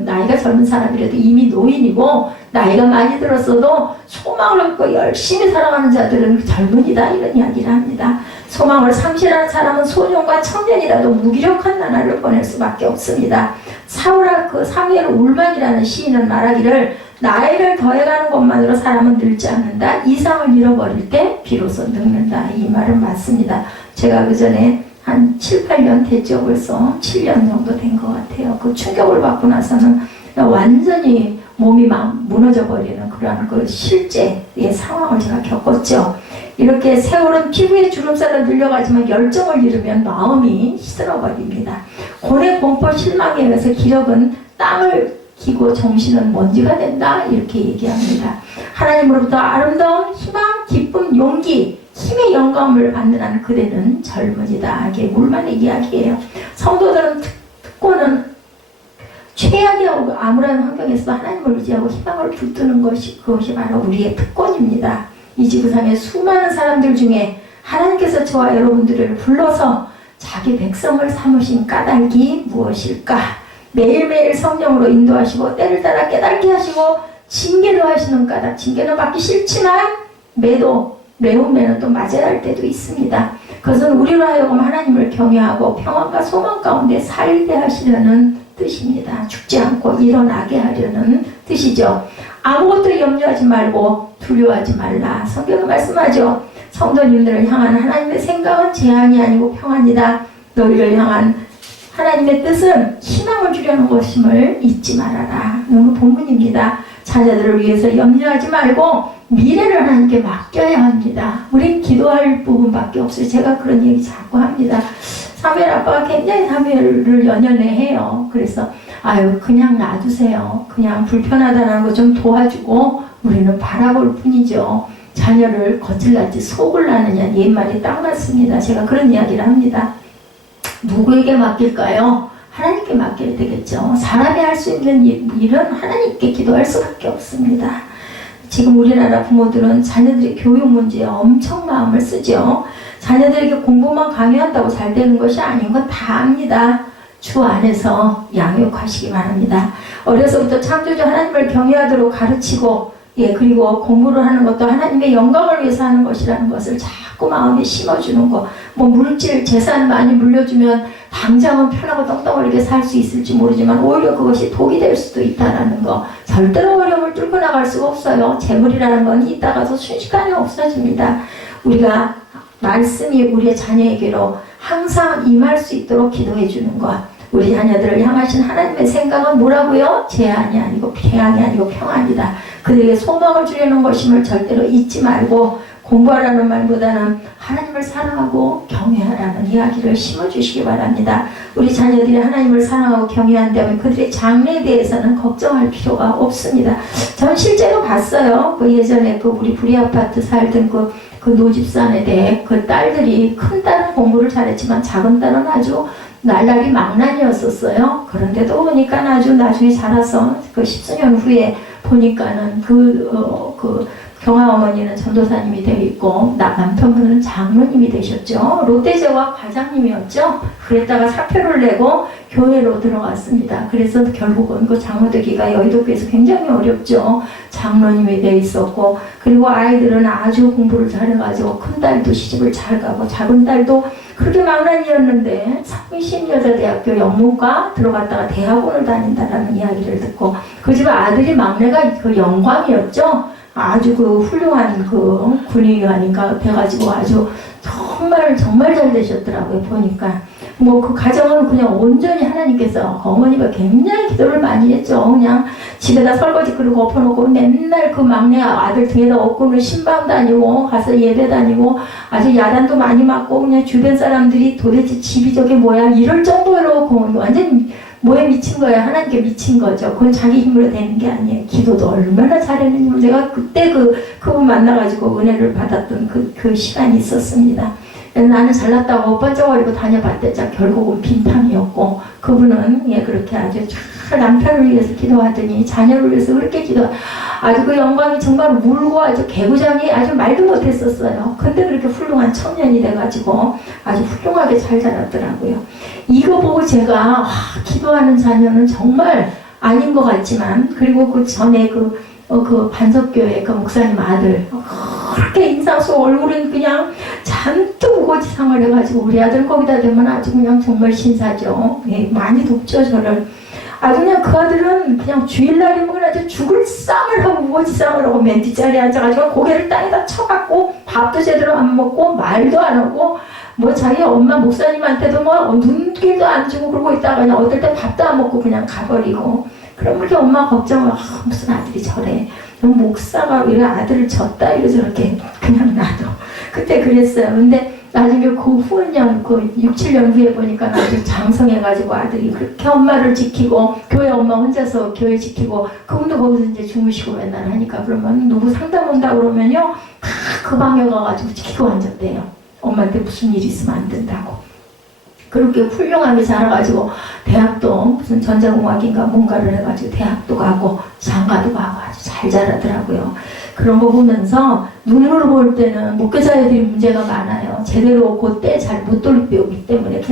나이가 젊은 사람이라도 이미 노인이고 나이가 많이 들었어도 소망을 갖고 열심히 살아가는 자들은 젊은이다 이런 이야기를 합니다. 소망을 상실하는 사람은 소년과 청년이라도 무기력한 나날을 보낼 수밖에 없습니다. 사무엘 울만이라는 시인은 말하기를 나이를 더해가는 것만으로 사람은 늙지 않는다. 이상을 잃어버릴 때 비로소 늙는다. 이 말은 맞습니다. 제가 그 전에 한 7, 8년 됐죠. 벌써 7년 정도 된 것 같아요. 그 충격을 받고 나서는 완전히 몸이 막 무너져 버리는 그런 그 실제의 상황을 제가 겪었죠. 이렇게 세월은 피부의 주름살을 늘려가지만 열정을 잃으면 마음이 시들어버립니다. 고뇌, 공포, 실망에 의해서 기력은 땅을 기고 정신은 먼지가 된다 이렇게 얘기합니다. 하나님으로부터 아름다운 희망, 기쁨, 용기, 힘의 영감을 받는 한 그대는 젊은이다. 이게 물만의 이야기예요. 성도들은 특권은 최악의 암울한 환경에서도 하나님을 의지하고 희망을 붙드는 그것이 바로 우리의 특권입니다. 이 지구상의 수많은 사람들 중에 하나님께서 저와 여러분들을 불러서 자기 백성을 삼으신 까닭이 무엇일까? 매일매일 성령으로 인도하시고 때를 따라 깨닫게 하시고 징계도 하시는 까닭. 징계는 받기 싫지만 매운매는 또 맞아야 할 때도 있습니다. 그것은 우리로 하여금 하나님을 경외하고 평안과 소망 가운데 살게 하시려는 뜻입니다. 죽지 않고 일어나게 하려는 뜻이죠. 아무것도 염려하지 말고 두려워하지 말라. 성경은 말씀하죠. 성도님들을 향한 하나님의 생각은 재앙이 아니고 평안이다. 너희를 향한 하나님의 뜻은 희망을 주려는 것임을 잊지 말아라. 이건 본문입니다. 자녀들을 위해서 염려하지 말고 미래를 하나님께 맡겨야 합니다. 우린 기도할 부분밖에 없어요. 제가 그런 얘기 자꾸 합니다. 사무엘 아빠가 굉장히 사무엘을 연연해 해요. 그래서 그냥 놔두세요. 그냥 불편하다는 거 좀 도와주고 우리는 바라볼 뿐이죠. 자녀를 거칠날지 속을 나느냐 옛말이 딱 맞습니다. 제가 그런 이야기를 합니다. 누구에게 맡길까요? 하나님께 맡겨야 되겠죠. 사람이 할 수 있는 일은 하나님께 기도할 수밖에 없습니다. 지금 우리나라 부모들은 자녀들의 교육 문제에 엄청 마음을 쓰죠. 자녀들에게 공부만 강요한다고 잘 되는 것이 아닌 건 다 압니다. 주 안에서 양육하시기 바랍니다. 어려서부터 창조주 하나님을 경외하도록 가르치고 그리고 공부를 하는 것도 하나님의 영광을 위해서 하는 것이라는 것을 자꾸 마음에 심어주는 거. 물질, 재산 많이 물려주면 당장은 편하고 떵떵하게 살 수 있을지 모르지만 오히려 그것이 독이 될 수도 있다는 거. 절대로 어려움을 뚫고 나갈 수가 없어요. 재물이라는 건 있다가도 순식간에 없어집니다. 우리가 말씀이 우리의 자녀에게로 항상 임할 수 있도록 기도해 주는 것. 우리 자녀들을 향하신 하나님의 생각은 뭐라고요? 재앙이 아니고 재앙이 아니고 평안이다. 그들에게 소망을 주려는 것임을 절대로 잊지 말고 공부하라는 말보다는 하나님을 사랑하고 경외하라는 이야기를 심어주시기 바랍니다. 우리 자녀들이 하나님을 사랑하고 경외한다면 그들의 장래에 대해서는 걱정할 필요가 없습니다. 전 실제로 봤어요. 예전에 우리 구리아파트 살던 그 노집산에 대해 그 딸들이 큰 딸은 공부를 잘했지만 작은 딸은 아주 날라리 망난이었었어요. 그런데도 보니까 아주 나중에 자라서 그 10수년 후에 보니까는 경아 어머니는 전도사님이 되어 있고 남편분은 장로님이 되셨죠. 롯데제과 과장님이었죠. 그랬다가 사표를 내고 교회로 들어갔습니다. 그래서 결국은 그 장로 되기가 여의도교에서 굉장히 어렵죠. 장로님이 되어 있었고, 그리고 아이들은 아주 공부를 잘해가지고 큰 딸도 시집을 잘 가고 작은 딸도 그렇게 망나니였는데 성신여자대학교 영문과 들어갔다가 대학원을 다닌다라는 이야기를 듣고, 그 집 아들이 막내가 그 영광이었죠. 아주 그 훌륭한 그 군의관인가 돼가지고 아주 정말 잘 되셨더라고요. 보니까 뭐 그 가정은 그냥 온전히 하나님께서, 어머니가 굉장히 기도를 많이 했죠. 그냥 집에다 설거지 그릇 엎어놓고 맨날 그 막내 아들 등에다 업고는 신방 다니고 가서 예배 다니고 아주 야단도 많이 맞고, 그냥 주변 사람들이 도대체 집이 저게 뭐야 이럴 정도로 완전 뭐에 미친 거야. 하나님께 미친 거죠. 그건 자기 힘으로 되는 게 아니에요. 기도도 얼마나 잘했는지 내가 그때 그분 만나가지고 은혜를 받았던 그 시간이 있었습니다. 나는 잘났다고 번쩍거리고 다녀봤대자 결국은 빈탕이었고, 그분은 그렇게 아주 잘 남편을 위해서 기도하더니 자녀를 위해서 그렇게 아주 그 영광이 정말 물고 아주 개구장이 아주 말도 못했었어요. 근데 그렇게 훌륭한 청년이 돼가지고 아주 훌륭하게 잘 자랐더라고요. 이거 보고 제가 기도하는 자녀는 정말 아닌 것 같지만, 그리고 그 전에 그 반석교회 그 목사님 아들 그렇게 인상 속 얼굴은 그냥 잔뜩 우거지상을 해가지고, 우리 아들 거기다 대면 아주 그냥 정말 신사죠. 많이 돕죠 저를. 아주 그냥 그 아들은 그냥 주일날이면 아주 죽을 쌈을 하고 우거지상을 하고 맨 뒷자리에 앉아가지고 고개를 땅에다 쳐갖고 밥도 제대로 안 먹고 말도 안 하고, 뭐 자기 엄마 목사님한테도 뭐 눈길도 안 주고 그러고 있다가 그냥 어떨 때 밥도 안 먹고 그냥 가버리고. 그럼 그렇게 엄마 걱정을, 무슨 아들이 저래, 목사가 왜 아들을 졌다 이러저렇게 그냥 놔둬. 그때 그랬어요. 근데 나중에 그 후년, 그 6, 7년 후에 보니까 아주 장성해가지고 아들이 그렇게 엄마를 지키고, 교회 엄마 혼자서 교회 지키고, 그분도 거기서 이제 주무시고 맨날 하니까, 그러면 누구 상담 온다 그러면요, 다 그 방에 가가지고 지키고 앉았대요. 엄마한테 무슨 일 있으면 안 된다고. 그렇게 훌륭하게 자라가지고 대학도 무슨 전자공학인가 뭔가를 해가지고 대학도 가고 장가도 가고 아주 잘 자라더라고요. 그런 거 보면서 눈으로 볼 때는 목회자애들이 문제가 많아요. 제대로 그때 잘 못 돌보기 때문에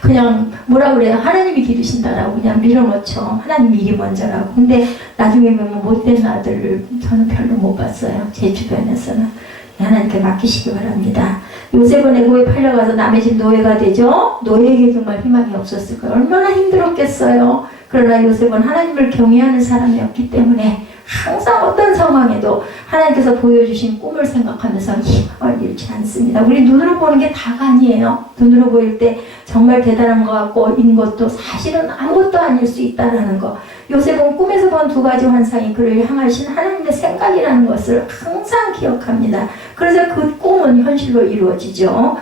그냥 뭐라 그래요, 하나님이 기르신다라고 그냥 밀어넣죠. 하나님 일이 먼저라고. 근데 나중에 보면 못된 아들을 저는 별로 못 봤어요. 제 주변에서는. 하나님께 맡기시기 바랍니다. 요셉은 애굽에 팔려가서 남의 집 노예가 되죠. 노예에게 정말 희망이 없었을 거예요. 얼마나 힘들었겠어요. 그러나 요셉은 하나님을 경외하는 사람이었기 때문에 항상 어떤 상황에도 하나님께서 보여주신 꿈을 생각하면서 희망을 잃지 않습니다. 우리 눈으로 보는 게 다가 아니에요. 눈으로 보일 때 정말 대단한 것 같고 인 것도 사실은 아무것도 아닐 수 있다는 거. 요셉은 꿈에서 본 두 가지 환상이 그를 향하신 하나님의 생각이라는 것을 항상 기억합니다. 그래서 그 꿈은 현실로 이루어지죠.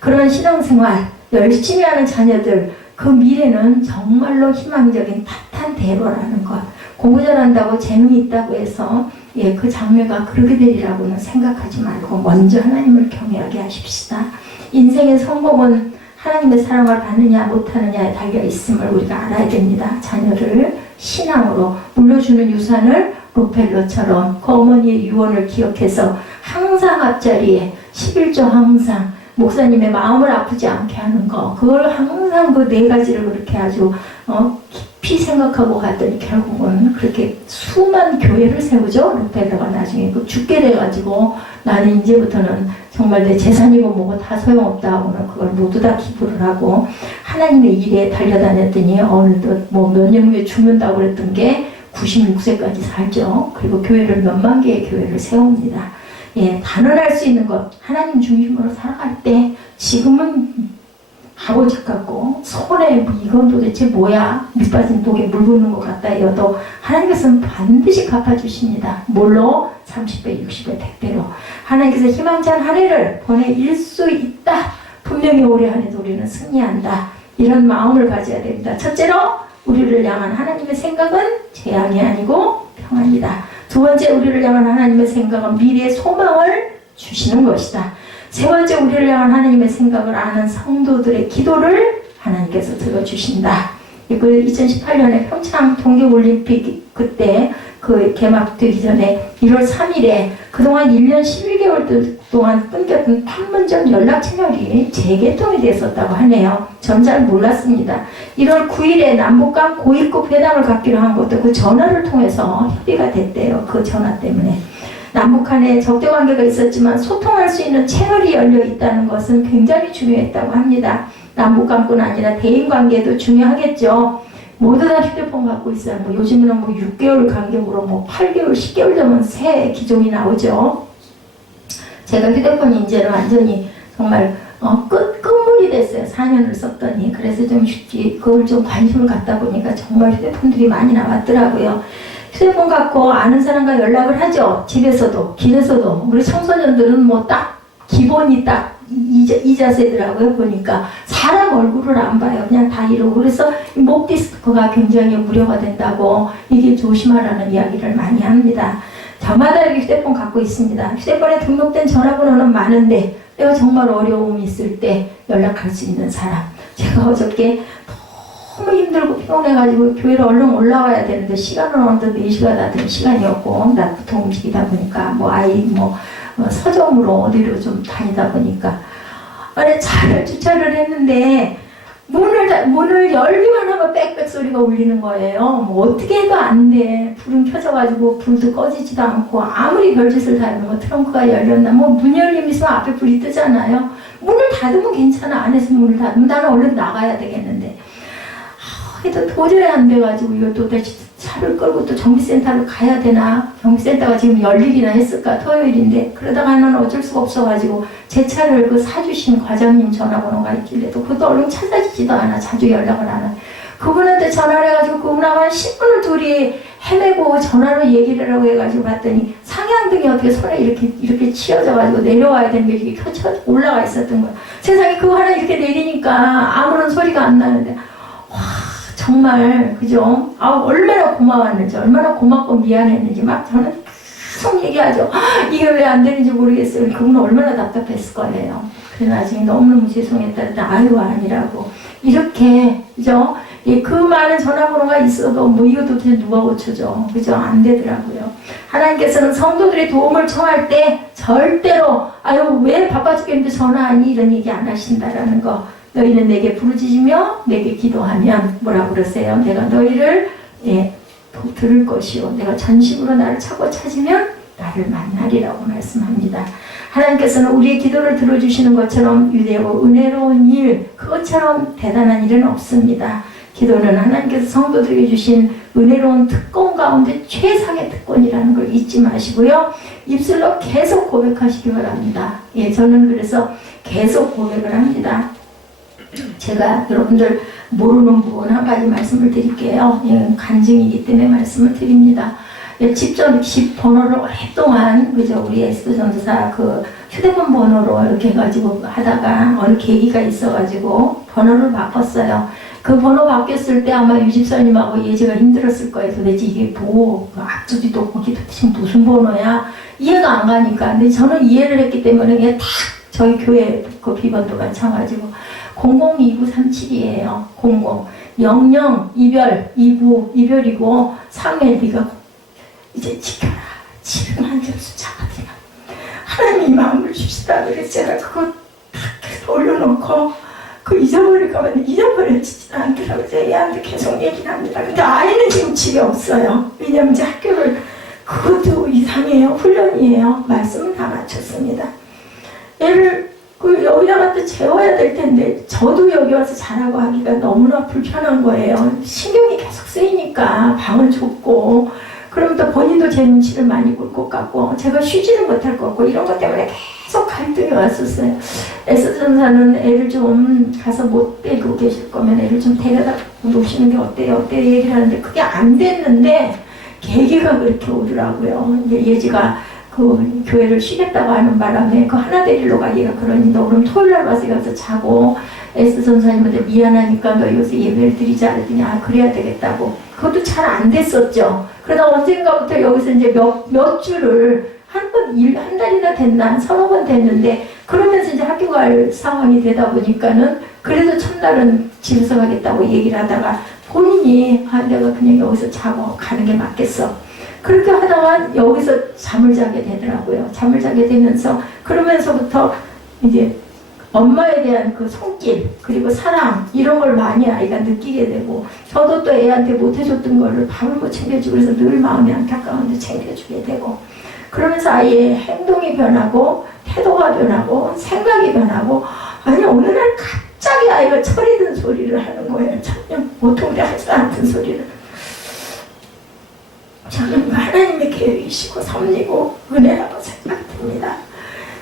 그런 신앙생활 열심히 하는 자녀들, 그 미래는 정말로 희망적인 탓한 대로라는 것. 공부 잘한다고 재능이 있다고 해서 그 장래가 그렇게 되리라고는 생각하지 말고 먼저 하나님을 경외하게 하십시다. 인생의 성공은 하나님의 사랑을 받느냐 못하느냐에 달려 있음을 우리가 알아야 됩니다. 자녀를 신앙으로 물려주는 유산을 로펠러처럼 그 어머니의 유언을 기억해서 항상 앞자리에 11조 항상 목사님의 마음을 아프지 않게 하는 거, 그걸 항상 그 네 가지를 그렇게 아주 깊이 생각하고 갔더니 결국은 그렇게 수만 교회를 세우죠. 록펠러가 나중에 죽게 돼가지고 나는 이제부터는 정말 내 재산이고 뭐고 다 소용없다 하고는 그걸 모두 다 기부를 하고 하나님의 일에 달려다녔더니 어느덧 뭐 몇 년 후에 죽는다고 그랬던 게 96세까지 살죠. 그리고 교회를 몇만 개의 교회를 세웁니다. 단언할 수 있는 것, 하나님 중심으로 살아갈 때 지금은 아버지 같고 손에 이건 도대체 뭐야, 밑빠진 독에 물 붓는 것 같다 해도 하나님께서는 반드시 갚아주십니다. 뭘로? 30배, 60배, 100배로. 하나님께서 희망찬 한 해를 보내일 수 있다. 분명히 올해 한 해도 우리는 승리한다. 이런 마음을 가져야 됩니다. 첫째로 우리를 향한 하나님의 생각은 재앙이 아니고 평안이다. 두 번째, 우리를 향한 하나님의 생각은 미래의 소망을 주시는 것이다. 세 번째, 우리를 향한 하나님의 생각을 아는 성도들의 기도를 하나님께서 들어주신다. 2018년에 평창 동계올림픽 그때 그 개막되기 전에 1월 3일에 그동안 1년 11개월 동안 끊겼던 판문점 연락 채널이 재개통이 됐었다고 하네요. 전 잘 몰랐습니다. 1월 9일에 남북 간 고위급 회담을 갖기로 한 것도 그 전화를 통해서 협의가 됐대요. 그 전화 때문에. 남북 간에 적대 관계가 있었지만 소통할 수 있는 채널이 열려 있다는 것은 굉장히 중요했다고 합니다. 남북 간뿐 아니라 대인 관계도 중요하겠죠. 모두 다 휴대폰 갖고 있어요. 뭐 요즘에는 뭐 6개월 간격으로 뭐 8개월, 10개월 되면 새 기종이 나오죠. 제가 휴대폰 이제는 완전히 정말 끝물이 됐어요. 4년을 썼더니. 그래서 좀 그걸 좀 관심을 갖다 보니까 정말 휴대폰들이 많이 나왔더라고요. 휴대폰 갖고 아는 사람과 연락을 하죠. 집에서도, 길에서도. 우리 청소년들은 뭐 딱, 기본이 딱 이 자세더라고요. 보니까. 사람 얼굴을 안 봐요. 그냥 다 이러고. 그래서 목 디스크가 굉장히 우려가 된다고 이게 조심하라는 이야기를 많이 합니다. 저마다 이렇게 휴대폰 갖고 있습니다. 휴대폰에 등록된 전화번호는 많은데 내가 정말 어려움이 있을 때 연락할 수 있는 사람. 제가 어저께 너무 힘들고 피곤해가지고 교회를 얼른 올라와야 되는데 시간은 어느덧 4시가 다 된 시간이었고 낮부터 움직이다 보니까 뭐 아이 서점으로 어디로 좀 다니다 보니까 안에 차를 주차를 했는데 문을 열기만 하면 빽빽 소리가 울리는 거예요. 뭐 어떻게 해도 안 돼. 불은 켜져가지고 불도 꺼지지도 않고 아무리 별짓을 다 해도 뭐 트렁크가 열렸나 뭐 문 열림 있으면 앞에 불이 뜨잖아요. 문을 닫으면 괜찮아. 안에서 문을 닫으면 나는 얼른 나가야 되겠는데 그래도 도저히 안 돼가지고 이거 도대체 차를 끌고 또 정비센터를 가야 되나. 정비센터가 지금 열일이나 했을까. 토요일인데 그러다가는 어쩔 수가 없어가지고 제 차를 그 사주신 과장님 전화번호가 있길래 또 그것도 얼른 찾아지지도 않아. 자주 연락을 안 해. 그분한테 전화를 해가지고 그분하고 한 10분을 둘이 헤매고 전화로 얘기를 하고 해가지고 봤더니 상향등이 어떻게 손에 이렇게 치여져가지고 내려와야 되는 게 이렇게 켜져 올라가 있었던 거야. 세상에 그거 하나 이렇게 내리니까 아무런 소리가 안 나는데 와 정말 그죠? 얼마나 고마웠는지 얼마나 고맙고 미안했는지 막 저는 계속 얘기하죠. 이게 왜 안 되는지 모르겠어요. 그분은 얼마나 답답했을 거예요. 그래서 나중에 너무너무 죄송했다 그랬더니 아유 아니라고 이렇게 그죠? 예, 그 많은 전화번호가 있어도 뭐 이거 도대체 누가 고쳐줘. 그죠? 안 되더라고요. 하나님께서는 성도들의 도움을 청할 때 절대로 아유 왜 바빠 죽겠는데 전화하니 이런 얘기 안 하신다라는 거. 너희는 내게 부르짖으며 내게 기도하면 뭐라고 그러세요? 내가 너희를 들을 것이요. 내가 전심으로 나를 찾으면 나를 만나리라고 말씀합니다. 하나님께서는 우리의 기도를 들어주시는 것처럼 위대하고 은혜로운 일, 그것처럼 대단한 일은 없습니다. 기도는 하나님께서 성도들에게 주신 은혜로운 특권 가운데 최상의 특권이라는 걸 잊지 마시고요. 입술로 계속 고백하시기 바랍니다. 예, 저는 그래서 계속 고백을 합니다. 제가 여러분들 모르는 부분 한 가지 말씀을 드릴게요. 예, 간증이기 때문에 말씀을 드립니다. 예, 집 번호를 오랫동안 그죠 우리 에스더 전도사 그 휴대폰 번호로 이렇게 해가지고 하다가 어느 계기가 있어가지고 번호를 바꿨어요. 그 번호 바뀌었을 때 아마 유집사님하고 예지가 힘들었을 거예요. 도대체 이게 뭐 앞주지도 없고 도대체 무슨 번호야 이해가 안 가니까. 근데 저는 이해를 했기 때문에 그냥 딱 저희 교회 그 비번도가 쳐가지고 002937이에요. 00 이별 29 이별이고 3회 네가 이제 지켜라. 지금 한 점수 잡아들여. 하나님이 마음을 주시다. 그래서 제가 그거 딱 올려놓고 그 잊어버릴까 봐 잊어버려지지 않더라고요. 애한테 계속 얘기를 합니다. 근데 아이는 지금 집에 없어요. 왜냐면 이제 학교를 그것도 이상해요. 훈련이에요. 말씀은 다 마쳤습니다. 애를 여기다가 또 재워야 될 텐데 저도 여기 와서 자라고 하기가 너무나 불편한 거예요. 신경이 계속 쓰이니까 방은 좁고 그럼 또 본인도 제 눈치를 많이 볼 것 같고 제가 쉬지는 못할 것 같고 이런 것 때문에 계속 갈등이 왔었어요. 에스더 전사는 애를 좀 가서 못 데리고 계실 거면 애를 좀 데려다 놓으시는 게 어때요? 얘기를 하는데 그게 안 됐는데 계기가 그렇게 오더라고요. 예지가 그 교회를 쉬겠다고 하는 바람에 그 하나 데리러 가기가 그러니 너 그럼 토요일날 와서 가서 자고 에스더 전사님한테 미안하니까 너 여기서 예배를 드리자 그랬더니 그래야 되겠다고. 그것도 잘 안 됐었죠. 그러다 언젠가부터 여기서 이제 몇 주를 한 달이나 됐나 서너 번 됐는데 그러면서 이제 학교 갈 상황이 되다 보니까는 그래도 첫날은 집에서 가겠다고 얘기를 하다가 본인이 내가 그냥 여기서 자고 가는 게 맞겠어. 그렇게 하다가 여기서 잠을 자게 되더라고요. 잠을 자게 되면서 그러면서부터 이제 엄마에 대한 그 손길 그리고 사랑 이런 걸 많이 아이가 느끼게 되고 저도 또 애한테 못해줬던 거를 밥을 못 챙겨주고 그래서 늘 마음이 안타까운데 챙겨주게 되고 그러면서 아이의 행동이 변하고 태도가 변하고 생각이 변하고 아니 어느 날 갑자기 아이가 철이 든 소리를 하는 거예요. 전혀 보통 우리 하지 않던 소리를. 저는 하나님의 계획이시고 섭리고 은혜라고 생각됩니다.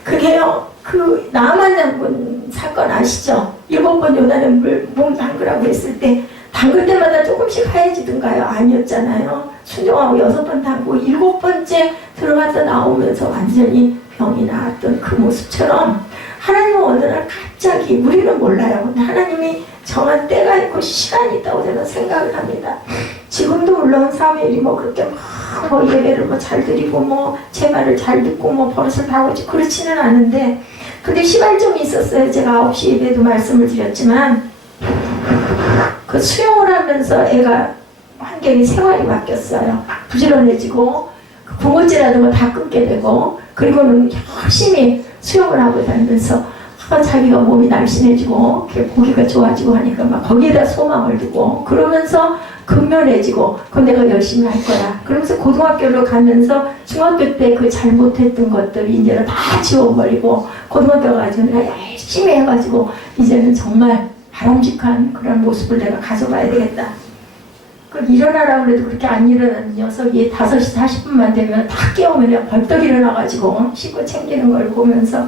그게요. 그 나만 장군 사건 아시죠? 7번 요단에 몸 담그라고 했을 때 담글 때마다 조금씩 하얘지던가요? 아니었잖아요. 순종하고 6번 담고 7번째 들어갔다 나오면서 완전히 병이 나았던 그 모습처럼 하나님은 어느 날 갑자기 우리는 몰라요. 근데 하나님이 정한 때가 있고 시간이 있다고 저는 생각을 합니다. 지금도 물론 사무엘이 뭐 그렇게 뭐 예배를 뭐 잘 드리고 뭐 제 말을 잘 듣고 뭐 버릇을 다 하고 그렇지는 않은데 근데 시발점이 있었어요. 제가 9시 예배도 말씀을 드렸지만 그 수영을 하면서 애가 환경이 생활이 바뀌었어요. 부지런해지고 그 군것질하는 거 다 끊게 되고 그리고는 열심히 수영을 하고 다니면서 자기가 몸이 날씬해지고 보기가 좋아지고 하니까 막 거기에다 소망을 두고 그러면서 근면해지고 그건 내가 열심히 할 거야. 그러면서 고등학교로 가면서 중학교 때 그 잘못했던 것들 이제는 다 지워버리고 고등학교 가서 내가 열심히 해가지고 이제는 정말 바람직한 그런 모습을 내가 가져가야 되겠다. 그 일어나라고 그래도 그렇게 안 일어나는 녀석이 5시 40분만 되면 다 깨우면 내가 벌떡 일어나가지고 씻고 챙기는 걸 보면서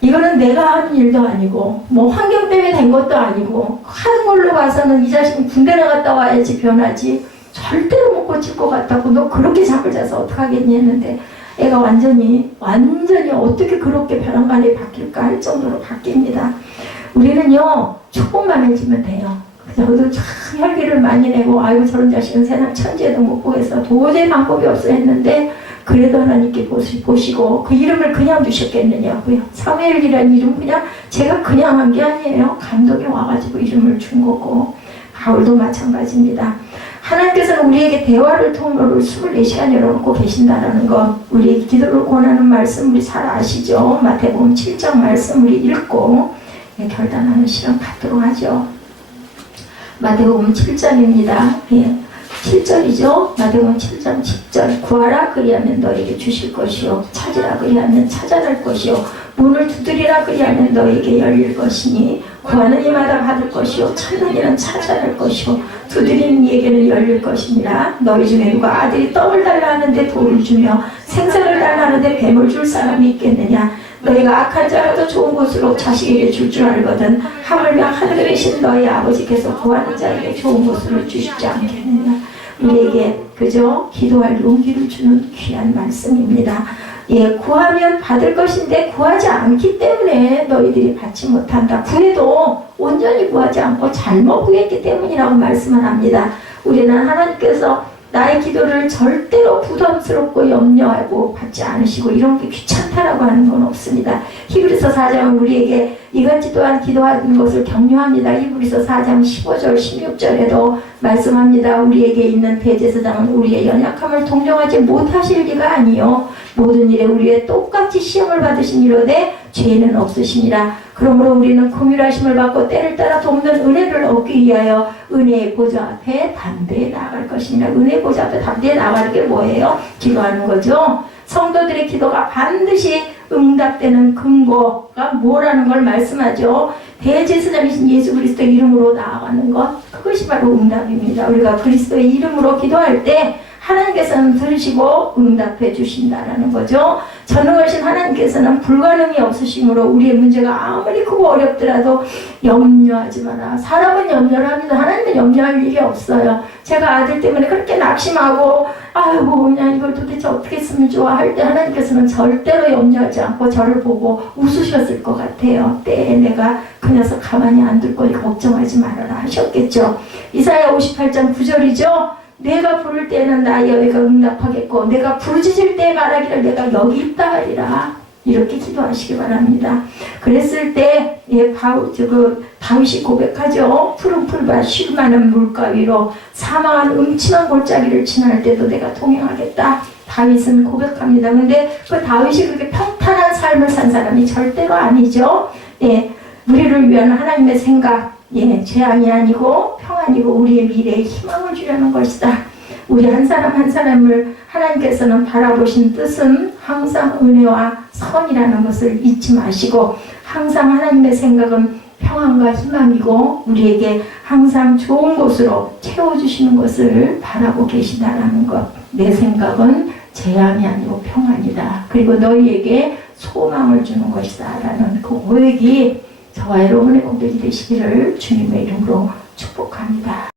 이거는 내가 하는 일도 아니고 뭐 환경 때문에 된 것도 아니고 하는 걸로 봐서는 이 자식은 군대 나갔다 와야지 변하지 절대로 못 고칠 것 같다고 너 그렇게 잠을 자서 어떡하겠니 했는데 애가 완전히 어떻게 그렇게 벼랑간에 바뀔까 할 정도로 바뀝니다. 우리는요 조금만 해주면 돼요. 저도 참 혈기를 많이 내고 아이고 저런 자식은 세상 천지에도 못 보겠어 도저히 방법이 없어 했는데 그래도 하나님께 보시고 그 이름을 그냥 두셨겠느냐고요. 사무엘이라는 이름 그냥 제가 그냥 한 게 아니에요. 감독이 와가지고 이름을 준 거고 바울도 마찬가지입니다. 하나님께서는 우리에게 대화를 통로를 24시간 열어놓고 계신다는 것 우리의 기도를 권하는 말씀 우리 잘 아시죠? 마태복음 7장 말씀 우리 읽고 결단하는 시간 갖도록 하죠. 마태복음 7장입니다. 7절이죠. 마태복음 7장 10절 구하라 그리하면 너에게 주실 것이요 찾으라 그리하면 찾아낼 것이요 문을 두드리라 그리하면 너에게 열릴 것이니 구하는 이마다 받을 것이요 찾는 이는 찾아낼 것이요 두드리는 이에게는 열릴 것이니라. 너희 중에 누가 아들이 떡을 달라 하는데 돌을 주며 생선을 달라 하는데 뱀을 줄 사람이 있겠느냐. 너희가 악한 자라도 좋은 것으로 자식에게 줄 줄 알거든 하물며 하늘에 계신 너희 아버지께서 구하는 자에게 좋은 것으로 주시지 않겠느냐. 우리에게 그저 기도할 용기를 주는 귀한 말씀입니다. 예, 구하면 받을 것인데 구하지 않기 때문에 너희들이 받지 못한다. 구해도 온전히 구하지 않고 잘못 구했기 때문이라고 말씀을 합니다. 우리는 하나님께서 나의 기도를 절대로 부담스럽고 염려하고 받지 않으시고 이런 게 귀찮다라고 하는 건 없습니다. 히브리서 4장은 우리에게 이같이 또한 기도하는 것을 격려합니다. 히브리서 4장 15절 16절에도 말씀합니다. 우리에게 있는 대제사장은 우리의 연약함을 동정하지 못하실 리가 아니요 모든 일에 우리의 똑같이 시험을 받으신 이로되 죄는 없으시니라. 그러므로 우리는 긍휼하심을 받고 때를 따라 돕는 은혜를 얻기 위하여 은혜의 보좌 앞에 담대히 나아갈 것이니라. 은혜의 보좌 앞에 담대히 나아가는 게 뭐예요? 기도하는 거죠. 성도들의 기도가 반드시 응답되는 근거가 뭐라는 걸 말씀하죠. 대제사장이신 예수 그리스도의 이름으로 나아가는 것, 그것이 바로 응답입니다. 우리가 그리스도의 이름으로 기도할 때 하나님께서는 들으시고 응답해 주신다라는 거죠. 전능하신 하나님께서는 불가능이 없으시므로 우리의 문제가 아무리 크고 어렵더라도 염려하지 마라. 사람은 염려를 합니다. 하나님은 염려할 일이 없어요. 제가 아들 때문에 그렇게 낙심하고 아이고 그냥 이걸 도대체 어떻게 했으면 좋아 할 때 하나님께서는 절대로 염려하지 않고 저를 보고 웃으셨을 것 같아요. 때에 내가 그 녀석 가만히 안 둘 거니까 걱정하지 말아라 하셨겠죠. 이사야 58장 9절이죠. 내가 부를 때에는 나 여호와가 응답하겠고 내가 부르짖을 때에 말하기를 내가 여기 있다 하리라. 이렇게 기도하시기 바랍니다. 그랬을 때 다윗이 고백하죠. 푸른 풀밭 쉴 만한 물가 위로 사망한 음침한 골짜기를 지날 때도 내가 동행하겠다. 다윗은 고백합니다. 근데 그 다윗이 그렇게 평탄한 삶을 산 사람이 절대로 아니죠. 예, 우리를 위한 하나님의 생각, 예, 재앙이 아니고 평안이고 우리의 미래에 희망을 주려는 것이다. 우리 한 사람 한 사람을 하나님께서는 바라보신 뜻은 항상 은혜와 선이라는 것을 잊지 마시고 항상 하나님의 생각은 평안과 희망이고 우리에게 항상 좋은 곳으로 채워주시는 것을 바라고 계시다라는 것. 내 생각은 재앙이 아니고 평안이다. 그리고 너희에게 소망을 주는 것이다 라는 그 고백이 저와 여러분의 고백이 되시기를 주님의 이름으로 축복합니다.